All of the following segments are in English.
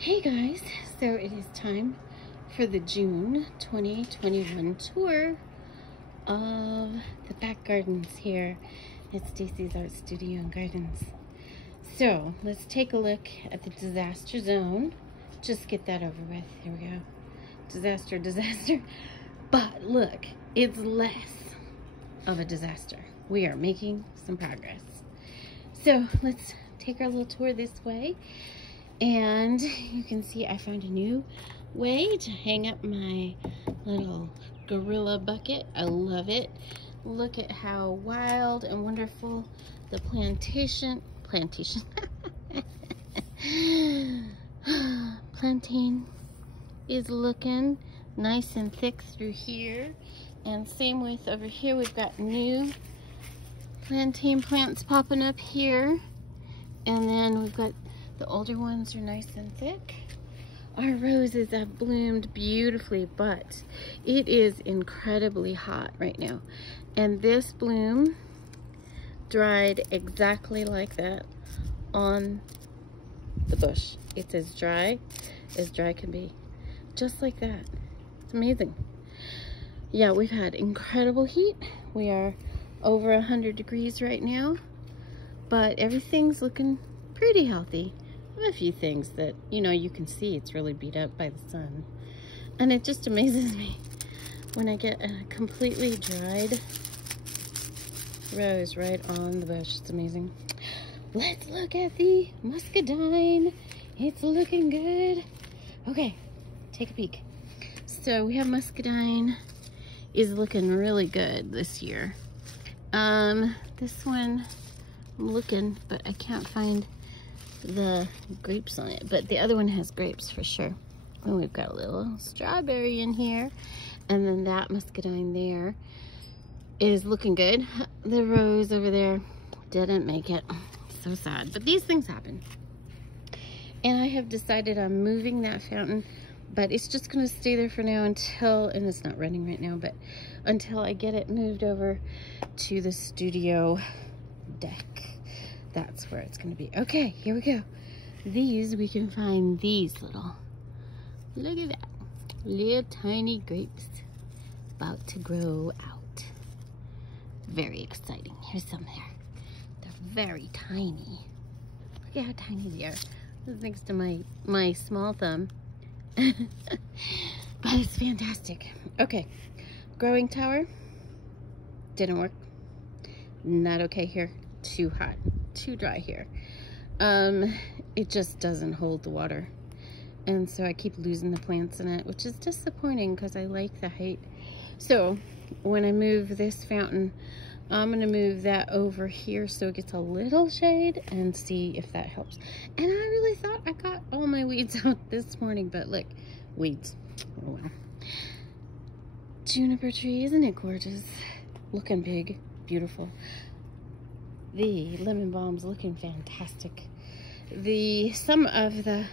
Hey guys, so it is time for the June 2021 tour of the back gardens here at Stacy's Art Studio and Gardens. So let's take a look at the disaster zone. Just get that over with. Here we go. Disaster. But look, it's less of a disaster. We are making some progress. So let's take our little tour this way. And you can see I found a new way to hang up my little gorilla bucket. I love it. Look at how wild and wonderful the plantation is looking. Nice and thick through here. And same with over here, we've got new plantain plants popping up here. And then we've got the older ones are nice and thick. Our roses have bloomed beautifully, but it is incredibly hot right now. And this bloom dried exactly like that on the bush. It's as dry can be. Just like that. It's amazing. Yeah, we've had incredible heat. We are over 100 degrees right now, but everything's looking pretty healthy. A few things that, you can see it's really beat up by the sun. And it just amazes me when I get a completely dried rose right on the bush. It's amazing. Let's look at the muscadine. It's looking good. Okay, take a peek. So we have muscadine is looking really good this year. This one I'm looking, but I can't find the grapes on it, but the other one has grapes for sure. And we've got a little strawberry in here, and then that muscadine there is looking good. The rose over there didn't make it. So sad, but these things happen. And I have decided I'm moving that fountain, but it's just going to stay there for now until, and it's not running right now, but until I get it moved over to the studio deck. That's where it's going to be. Okay, here we go. These, we can find these little, look at that, little tiny grapes about to grow out. Very exciting. Here's some there. They're very tiny. Look at how tiny they are. This is next to my small thumb. But it's fantastic. Okay, growing tower didn't work. Not okay here. Too hot, too dry here. It just doesn't hold the water, and so I keep losing the plants in it, which is disappointing because I like the height. So when I move this fountain, I'm gonna move that over here so it gets a little shade and see if that helps. And I really thought I got all my weeds out this morning, but look, weeds. Oh well. Juniper tree, isn't it gorgeous? Looking big, beautiful. The lemon balm's looking fantastic. Some of the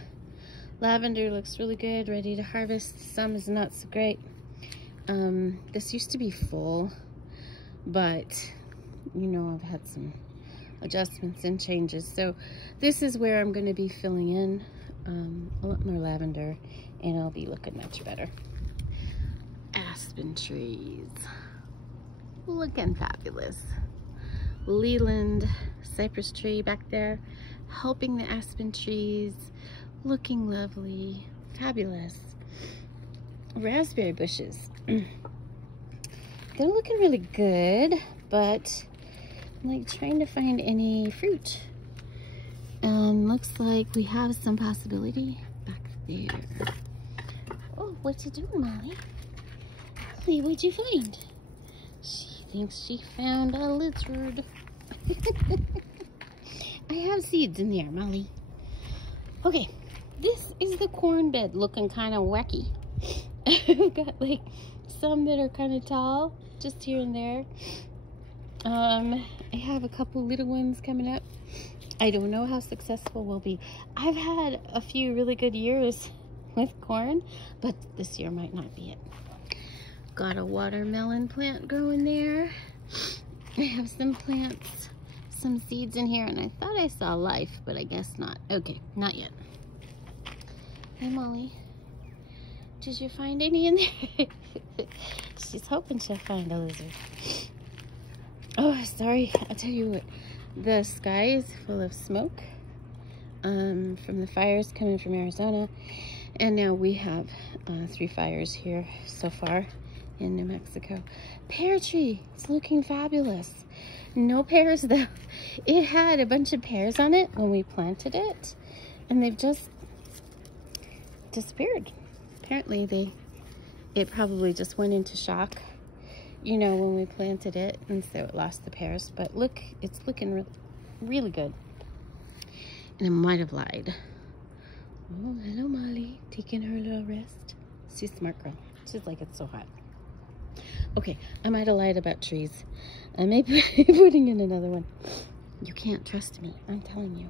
lavender looks really good, ready to harvest. Some is not so great. This used to be full, but I've had some adjustments and changes. So this is where I'm going to be filling in a lot more lavender, and I'll be looking much better. Aspen trees, looking fabulous. Leland cypress tree back there helping the aspen trees, looking lovely, fabulous. Raspberry bushes, they're looking really good, but I'm like trying to find any fruit. Looks like we have some possibility back there. Oh, what you doing, Molly? Molly, what'd you find? She thinks she found a lizard. I have seeds in there, Molly. Okay, this is the corn bed looking kind of wacky. I've got like some that are kind of tall, just here and there. I have a couple little ones coming up. I don't know how successful we'll be. I've had a few really good years with corn, but this year might not be it. Got a watermelon plant growing there. I have some plants, some seeds in here, and I thought I saw life, but I guess not. Okay, not yet. Hey, Molly. Did you find any in there? She's hoping she'll find a lizard. Oh, sorry. I'll tell you what. The sky is full of smoke from the fires coming from Arizona. And now we have 3 fires here so far in New Mexico. Pear tree. It's looking fabulous. No pears, though. It had a bunch of pears on it when we planted it. And they've just disappeared. Apparently, it probably just went into shock, you know, when we planted it, and so it lost the pears. But look, it's looking really good. And I might have lied. Oh, hello, Molly. Taking her little rest. She's a smart girl. She's like, it's so hot. Okay, I might have lied about trees. I may be putting in another one. You can't trust me, I'm telling you.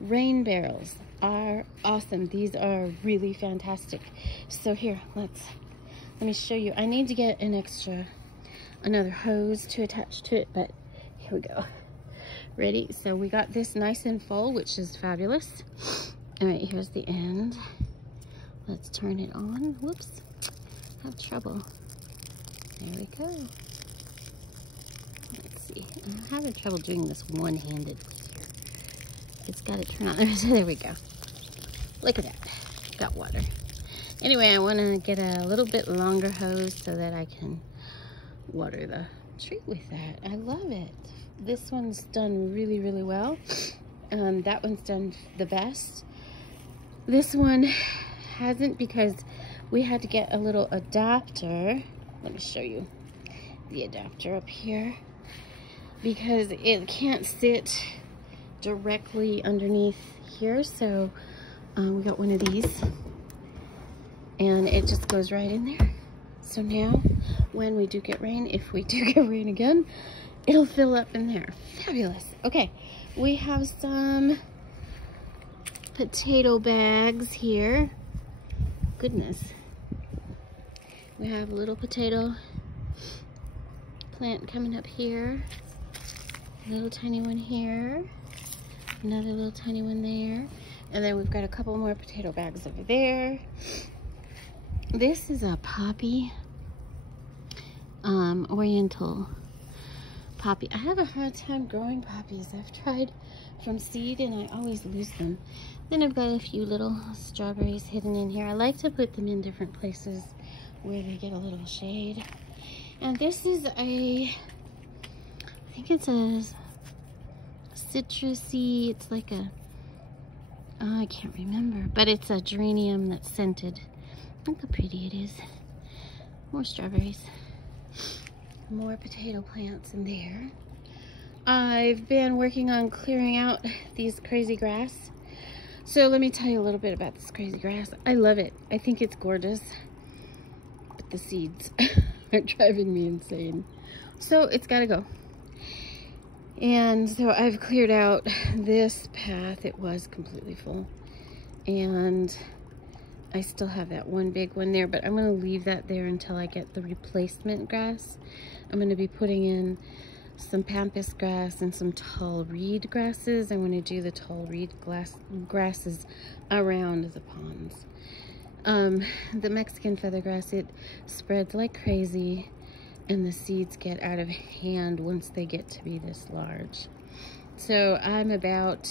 Rain barrels are awesome. These are really fantastic. So here, let me show you. I need to get another hose to attach to it, but here we go. Ready? So we got this nice and full, which is fabulous. All right, here's the end. Let's turn it on. Whoops, I have trouble. There we go. Let's see. I'm having trouble doing this one-handed. It's got to turn on. There we go. Look at that. Got water. Anyway, I want to get a little bit longer hose so that I can water the tree with that. I love it. This one's done really, really well. That one's done the best. This one hasn't because we had to get a little adapter. Let me show you the adapter up here because it can't sit directly underneath here. So we got one of these and it just goes right in there. So now when we do get rain, if we do get rain again, it'll fill up in there. Fabulous. Okay, we have some potato bags here. Goodness. We have a little potato plant coming up here. A little tiny one here. Another little tiny one there. And then we've got a couple more potato bags over there. This is a poppy. Oriental poppy. I have a hard time growing poppies. I've tried from seed and I always lose them. Then I've got a few little strawberries hidden in here. I like to put them in different places where they get a little shade. And this is I think it's a citrusy, it's like a, oh, I can't remember, but it's a geranium that's scented. Look how pretty it is. More strawberries. More potato plants in there. I've been working on clearing out these crazy grass. So let me tell you a little bit about this crazy grass. I love it. I think it's gorgeous. But the seeds are driving me insane. So it's gotta go. And so I've cleared out this path. It was completely full. And I still have that one big one there, but I'm gonna leave that there until I get the replacement grass. I'm gonna be putting in some pampas grass and some tall reed grasses. I want to do the tall reed grasses around the ponds. The Mexican feathergrass, it spreads like crazy and the seeds get out of hand once they get to be this large. So I'm about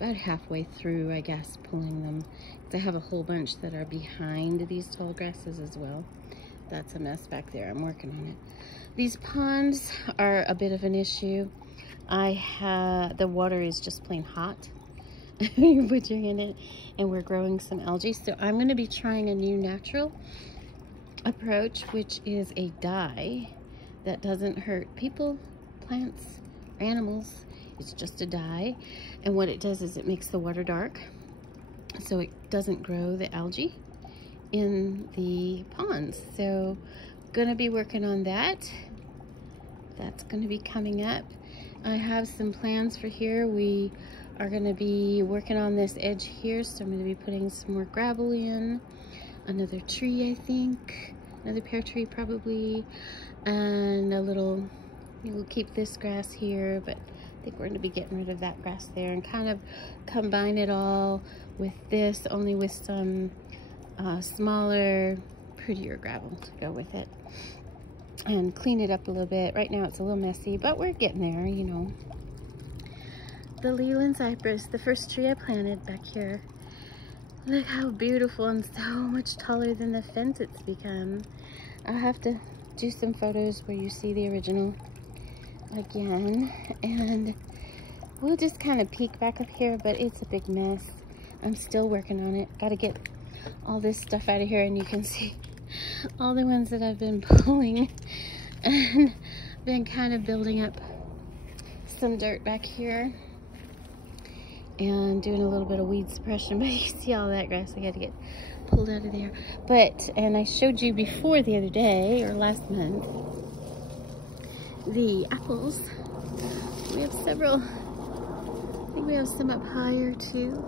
halfway through, I guess, pulling them. I have a whole bunch that are behind these tall grasses as well. That's a mess back there. I'm working on it. These ponds are a bit of an issue. The water is just plain hot. You're butchering in it, and we're growing some algae. So I'm going to be trying a new natural approach, which is a dye that doesn't hurt people, plants, animals. It's just a dye, and what it does is it makes the water dark, so it doesn't grow the algae in the ponds. So gonna be working on that. That's gonna be coming up. I have some plans for here. We are gonna be working on this edge here, so I'm gonna be putting some more gravel in, another tree, I think, another pear tree probably, and a little, we'll keep this grass here, but I think we're going to be getting rid of that grass there and kind of combine it all with this, only with some smaller, prettier gravel to go with it. And clean it up a little bit. Right now it's a little messy, but we're getting there, you know. The leland cypress, the first tree I planted back here. Look how beautiful and so much taller than the fence it's become. I'll have to do some photos where you see the original again, and we'll just kind of peek back up here, but it's a big mess. I'm still working on it. Got to get all this stuff out of here, and you can see all the ones that I've been pulling and been kind of building up some dirt back here and doing a little bit of weed suppression. But you see all that grass I got to get pulled out of there. But, and I showed you before the other day or last month, the apples. We have several. I think we have some up higher too.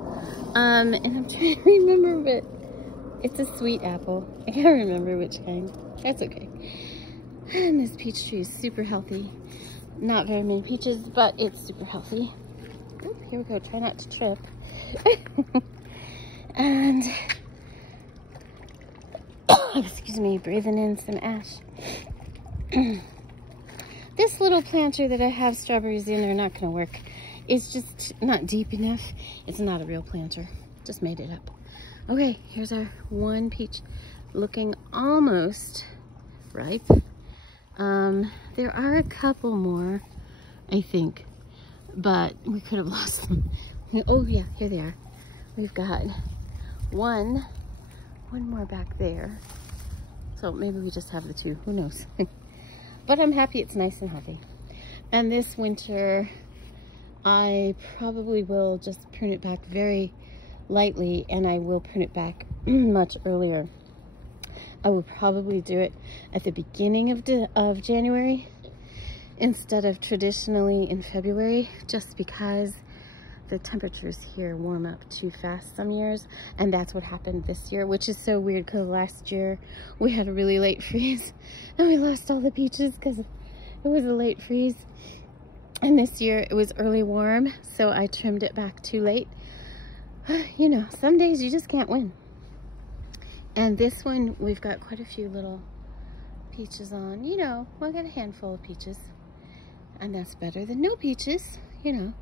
And I'm trying to remember, but it's a sweet apple. I can't remember which kind. That's okay. And this peach tree is super healthy. Not very many peaches, but it's super healthy. Oop, here we go. Try not to trip. And excuse me, breathing in some ash. This little planter that I have strawberries in are not going to work. It's just not deep enough. It's not a real planter. Just made it up. Okay, here's our one peach looking almost ripe. There are a couple more, I think, but we could have lost them. Oh yeah, here they are. We've got one more back there. So maybe we just have the two, who knows. But I'm happy it's nice and healthy. And this winter, I probably will just prune it back very lightly, and I will prune it back much earlier. I would probably do it at the beginning of January instead of traditionally in February, just because the temperatures here warm up too fast some years, and that's what happened this year, which is so weird because last year we had a really late freeze and we lost all the peaches because it was a late freeze, and this year it was early warm, so I trimmed it back too late. You know, some days you just can't win. And this one, we've got quite a few little peaches on. You know, we got a handful of peaches, and that's better than no peaches, you know.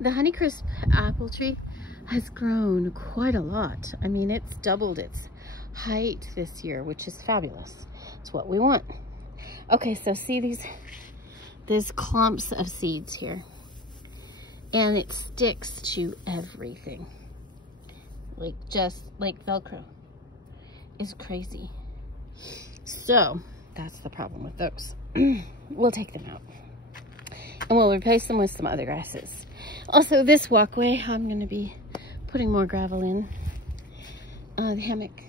The Honeycrisp apple tree has grown quite a lot. I mean, it's doubled its height this year, which is fabulous. It's what we want. Okay, so see these clumps of seeds here, and it sticks to everything, like just like Velcro. Is crazy. So that's the problem with those. We'll take them out and we'll replace them with some other grasses. Also, this walkway, I'm going to be putting more gravel in. The hammock,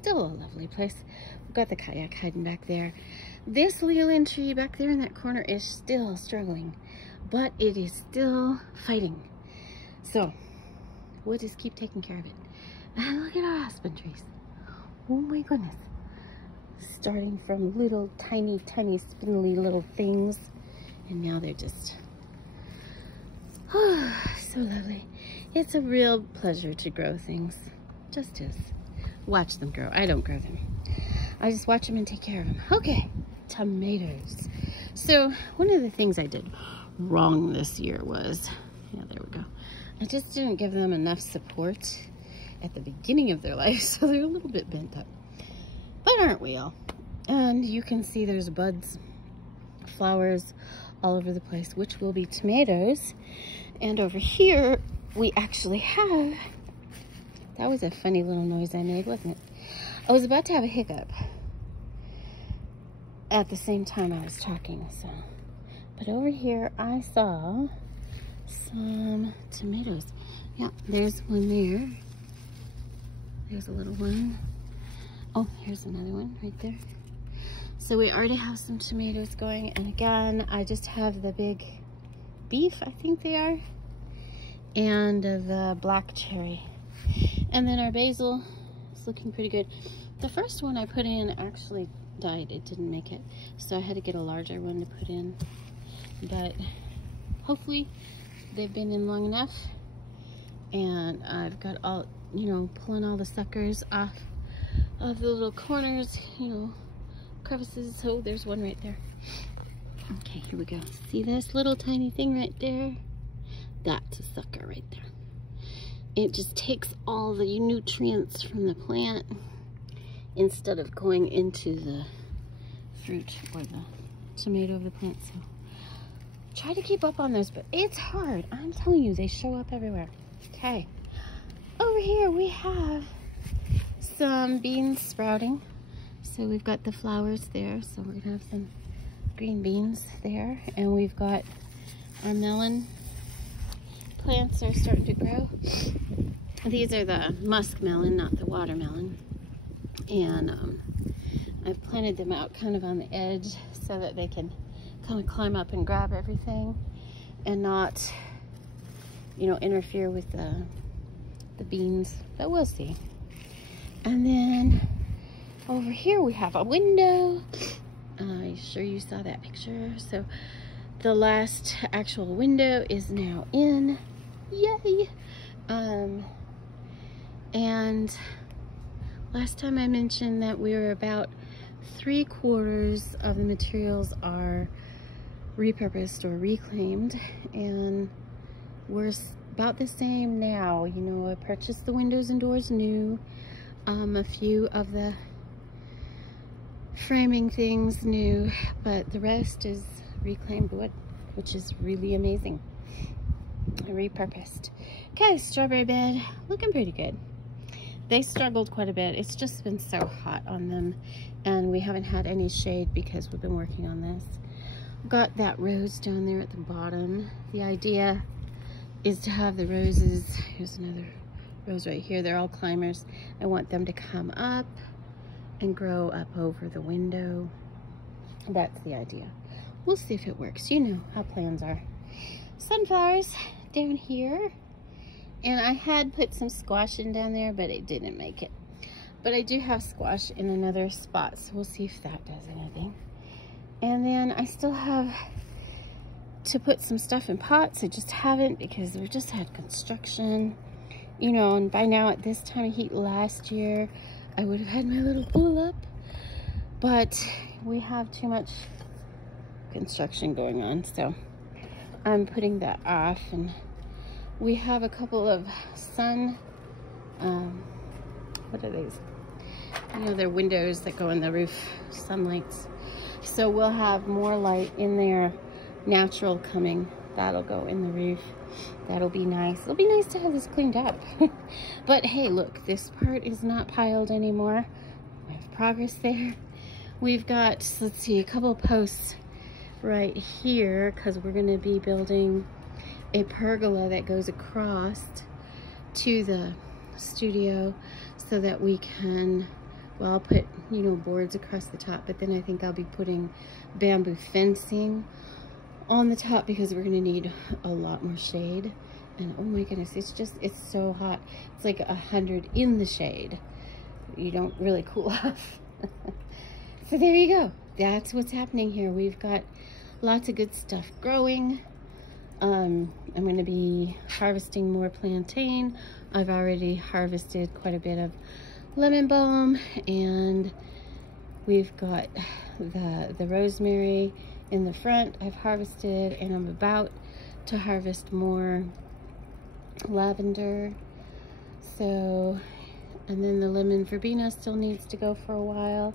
still a lovely place. We've got the kayak hiding back there. This leland tree back there in that corner is still struggling, but it is still fighting. So we'll just keep taking care of it. And look at our aspen trees. Oh my goodness. Starting from little tiny spindly little things, and now they're just so lovely. It's a real pleasure to grow things. Just is. Watch them grow. I don't grow them. I just watch them and take care of them. Okay, tomatoes. So one of the things I did wrong this year was, yeah, there we go. I just didn't give them enough support at the beginning of their life, so they're a little bit bent up. But aren't we all? And you can see there's buds, flowers all over the place, which will be tomatoes. And over here, we actually have, that was a funny little noise I made, wasn't it? I was about to have a hiccup at the same time I was talking, so. But over here, I saw some tomatoes. Yeah, there's one there. There's a little one. Oh, here's another one right there. So we already have some tomatoes going. And again, I just have the big beef, I think they are, and the black cherry. And then our basil is looking pretty good. The first one I put in actually died. It didn't make it. So I had to get a larger one to put in. But hopefully they've been in long enough. And I've got all, you know, pulling all the suckers off of the little corners, you know, crevices. So there's one right there. Okay, here we go. See this little tiny thing right there? That's a sucker right there. It just takes all the nutrients from the plant instead of going into the fruit or the tomato of the plant. So try to keep up on those, but it's hard. I'm telling you, they show up everywhere. Okay, over here we have some beans sprouting. So we've got the flowers there, so we're gonna have some green beans there, and we've got our melon plants are starting to grow. These are the musk melon, not the watermelon, and I've planted them out kind of on the edge so that they can kind of climb up and grab everything and not, you know, interfere with the beans, but we'll see. And then over here we have a window. I'm sure you saw that picture. So the last actual window is now in. Yay! And last time I mentioned that we were about 3/4 of the materials are repurposed or reclaimed, and we're about the same now. You know, I purchased the windows and doors new, a few of the framing things new, but the rest is reclaimed wood, which is really amazing. Repurposed. Okay, strawberry bed, looking pretty good. They struggled quite a bit. It's just been so hot on them, and we haven't had any shade because we've been working on this. Got that rose down there at the bottom. The idea is to have the roses, here's another rose right here, they're all climbers. I want them to come up and grow up over the window. That's the idea. We'll see if it works. You know how plans are. Sunflowers down here, and I had put some squash in down there, but it didn't make it. But I do have squash in another spot, so we'll see if that does anything. And then I still have to put some stuff in pots. I just haven't because we just had construction, you know, and by now at this time of heat last year, I would have had my little pool up, but we have too much construction going on, so I'm putting that off. And we have a couple of sun, what are these? You know, they're windows that go in the roof, sunlights. So we'll have more light in there, natural coming. That'll go in the roof. That'll be nice. It'll be nice to have this cleaned up. But hey, look, this part is not piled anymore. We have progress there. We've got, let's see, a couple posts right here because we're going to be building a pergola that goes across to the studio so that we can, well, I'll put, you know, boards across the top, but then I think I'll be putting bamboo fencing on the top because we're going to need a lot more shade. And oh my goodness, it's so hot. It's like 100 in the shade. You don't really cool off. So there you go. That's what's happening here. We've got lots of good stuff growing. I'm going to be harvesting more plantain. I've already harvested quite a bit of lemon balm, and we've got the rosemary in the front I've harvested, and I'm about to harvest more lavender. So, and then the lemon verbena still needs to go for a while.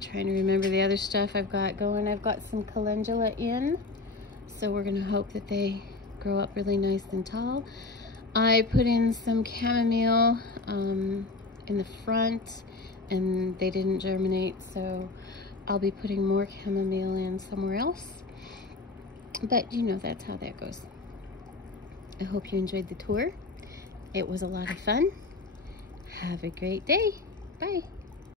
Trying to remember the other stuff I've got going. I've got some calendula in, so we're gonna hope that they grow up really nice and tall. I put in some chamomile in the front, and they didn't germinate, so I'll be putting more chamomile in somewhere else. But you know, that's how that goes. I hope you enjoyed the tour. It was a lot of fun. Have a great day. Bye.